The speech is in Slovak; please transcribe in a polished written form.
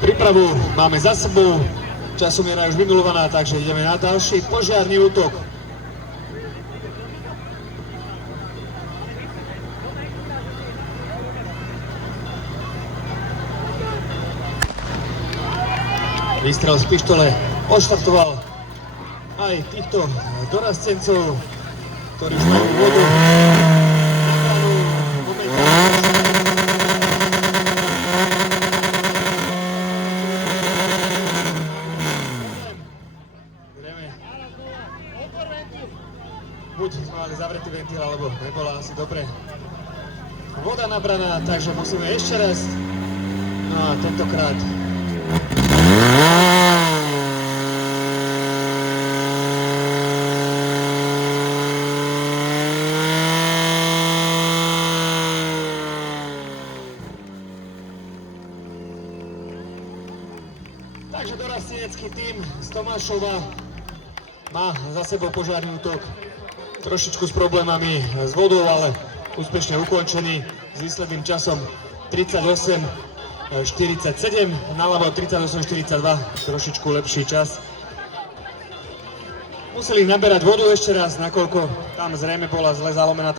Prípravu máme za sebou, časomiera už vymilovaná, takže ideme na ďalší požiarny útok. Výstrel z pištole odštartoval aj týchto dorastencov, ktorí už majú vodu. Buď sme mali zavretý ventil, alebo nebola asi dobre voda nabraná, takže musíme ešte raz. No a tentokrát takže dorastenecký tím z Tomášova má za sebou požiarny útok. Trošičku s problémami s vodou, ale úspešne ukončený s výsledným časom 38:47, naľavo 38:42, trošičku lepší čas. Museli naberať vodu ešte raz, nakoľko tam zrejme bola zle zalomená